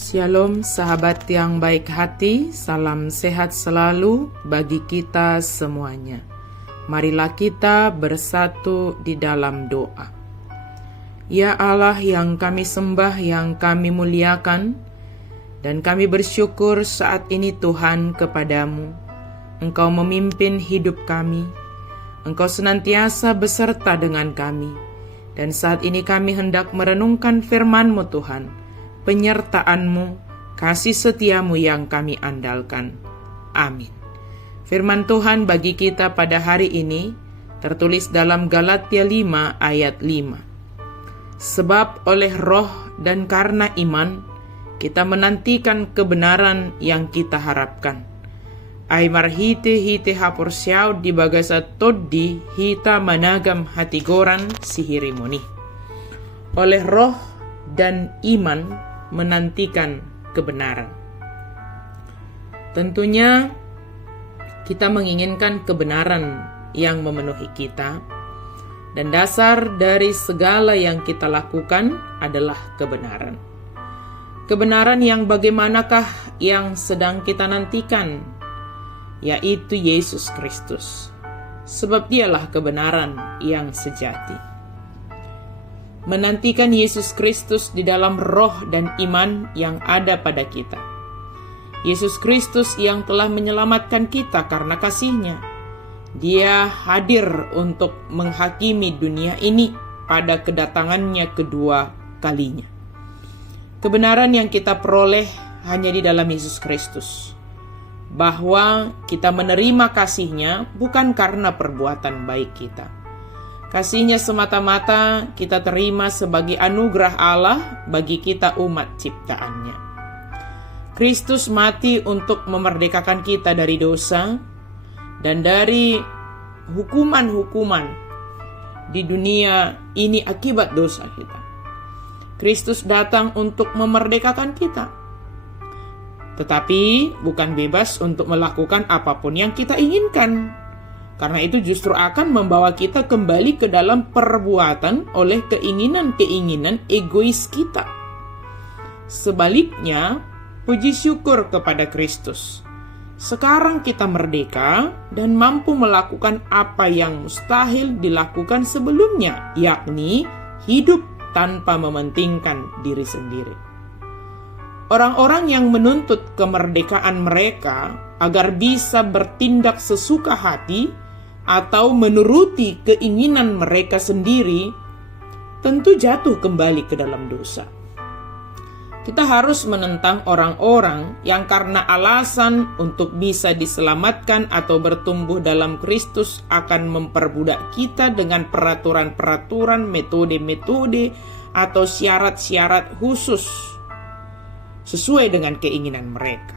Shalom sahabat yang baik hati, salam sehat selalu bagi kita semuanya. Marilah kita bersatu di dalam doa. Ya Allah yang kami sembah, yang kami muliakan, dan kami bersyukur saat ini Tuhan kepadamu. Engkau memimpin hidup kami, Engkau senantiasa beserta dengan kami, dan saat ini kami hendak merenungkan firman-Mu Tuhan, penyertaan-Mu, kasih setiamu yang kami andalkan. Amin. Firman Tuhan bagi kita pada hari ini tertulis dalam Galatia 5 ayat 5. Sebab oleh roh dan karena iman, kita menantikan kebenaran yang kita harapkan. Aimar hite hapursiau di bagasa toddi hita managam hatigoran sihirimoni. Oleh roh dan iman menantikan kebenaran. Tentunya kita menginginkan kebenaran yang memenuhi kita, dan dasar dari segala yang kita lakukan adalah kebenaran. Kebenaran yang bagaimanakah yang sedang kita nantikan? Yaitu Yesus Kristus. Sebab dialah kebenaran yang sejati. Menantikan Yesus Kristus di dalam roh dan iman yang ada pada kita. Yesus Kristus yang telah menyelamatkan kita karena kasih-Nya. Dia hadir untuk menghakimi dunia ini pada kedatangannya kedua kalinya. Kebenaran yang kita peroleh hanya di dalam Yesus Kristus. Bahwa kita menerima kasih-Nya bukan karena perbuatan baik kita. Kasih-Nya semata-mata kita terima sebagai anugerah Allah bagi kita umat ciptaan-Nya. Kristus mati untuk memerdekakan kita dari dosa dan dari hukuman-hukuman di dunia ini akibat dosa kita. Kristus datang untuk memerdekakan kita. Tetapi bukan bebas untuk melakukan apapun yang kita inginkan. Karena itu justru akan membawa kita kembali ke dalam perbuatan oleh keinginan-keinginan egois kita. Sebaliknya, puji syukur kepada Kristus. Sekarang kita merdeka dan mampu melakukan apa yang mustahil dilakukan sebelumnya, yakni hidup tanpa mementingkan diri sendiri. Orang-orang yang menuntut kemerdekaan mereka agar bisa bertindak sesuka hati atau menuruti keinginan mereka sendiri, tentu jatuh kembali ke dalam dosa. Kita harus menentang orang-orang yang karena alasan untuk bisa diselamatkan atau bertumbuh dalam Kristus akan memperbudak kita dengan peraturan-peraturan, metode-metode, atau syarat-syarat khusus sesuai dengan keinginan mereka.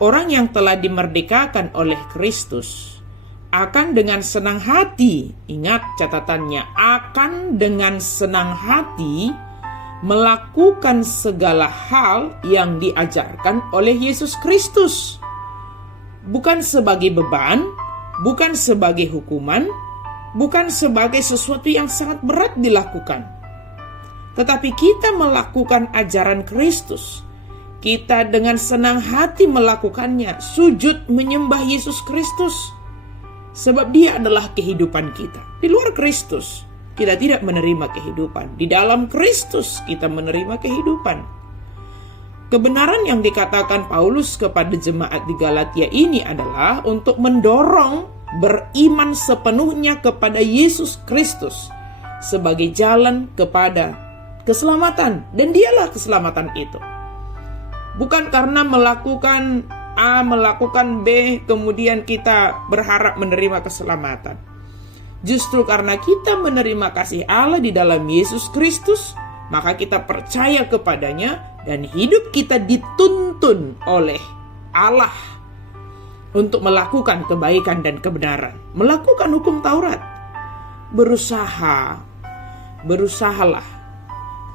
Orang yang telah dimerdekakan oleh Kristus akan dengan senang hati, ingat catatannya, akan dengan senang hati melakukan segala hal yang diajarkan oleh Yesus Kristus. Bukan sebagai beban, bukan sebagai hukuman, bukan sebagai sesuatu yang sangat berat dilakukan. Tetapi kita melakukan ajaran Kristus. Kita dengan senang hati melakukannya, sujud menyembah Yesus Kristus. Sebab Dia adalah kehidupan kita. Di luar Kristus, kita tidak menerima kehidupan. Di dalam Kristus, kita menerima kehidupan. Kebenaran yang dikatakan Paulus kepada jemaat di Galatia ini adalah untuk mendorong beriman sepenuhnya kepada Yesus Kristus sebagai jalan kepada keselamatan. Dan Dialah keselamatan itu. Bukan karena melakukan A, melakukan B, kemudian kita berharap menerima keselamatan. Justru karena kita menerima kasih Allah di dalam Yesus Kristus, maka kita percaya kepadanya dan hidup kita dituntun oleh Allah untuk melakukan kebaikan dan kebenaran, melakukan hukum Taurat. Berusahalah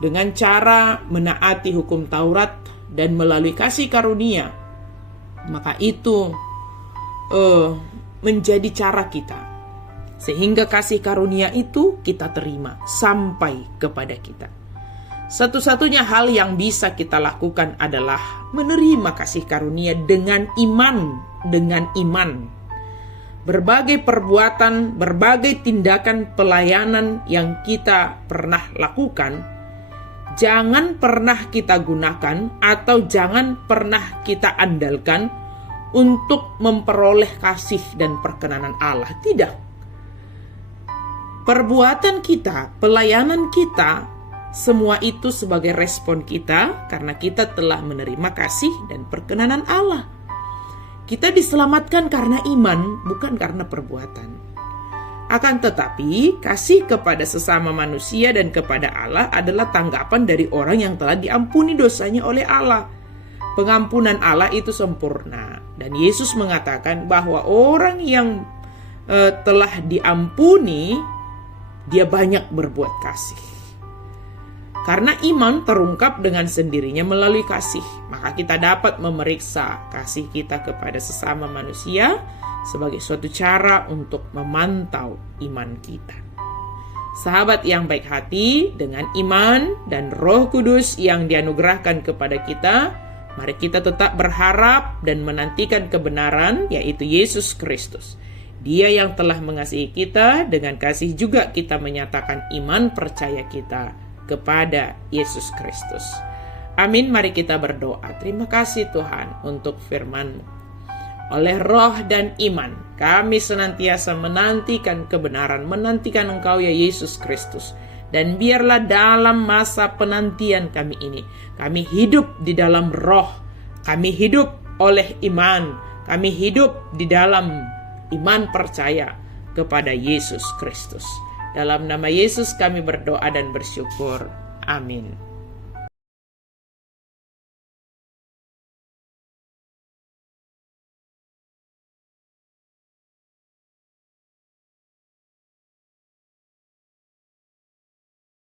dengan cara menaati hukum Taurat dan melalui kasih karunia. Maka itu menjadi cara kita. Sehingga kasih karunia itu kita terima sampai kepada kita. Satu-satunya hal yang bisa kita lakukan adalah menerima kasih karunia dengan iman. Berbagai perbuatan, berbagai tindakan pelayanan yang kita pernah lakukan, jangan pernah kita gunakan atau jangan pernah kita andalkan untuk memperoleh kasih dan perkenanan Allah. Tidak. Perbuatan kita, pelayanan kita, semua itu sebagai respon kita karena kita telah menerima kasih dan perkenanan Allah. Kita diselamatkan karena iman, bukan karena perbuatan. Akan tetapi, kasih kepada sesama manusia dan kepada Allah adalah tanggapan dari orang yang telah diampuni dosanya oleh Allah. Pengampunan Allah itu sempurna. Dan Yesus mengatakan bahwa orang yang telah diampuni, dia banyak berbuat kasih. Karena iman terungkap dengan sendirinya melalui kasih, maka kita dapat memeriksa kasih kita kepada sesama manusia sebagai suatu cara untuk memantau iman kita. Sahabat yang baik hati, dengan iman dan Roh Kudus yang dianugerahkan kepada kita, mari kita tetap berharap dan menantikan kebenaran, yaitu Yesus Kristus. Dia yang telah mengasihi kita, dengan kasih juga kita menyatakan iman percaya kita kepada Yesus Kristus. Amin, mari kita berdoa. Terima kasih Tuhan untuk firman-Mu. Oleh roh dan iman, kami senantiasa menantikan kebenaran, menantikan Engkau ya Yesus Kristus. Dan biarlah dalam masa penantian kami ini, kami hidup di dalam roh, kami hidup oleh iman, kami hidup di dalam iman percaya kepada Yesus Kristus. Dalam nama Yesus kami berdoa dan bersyukur. Amin.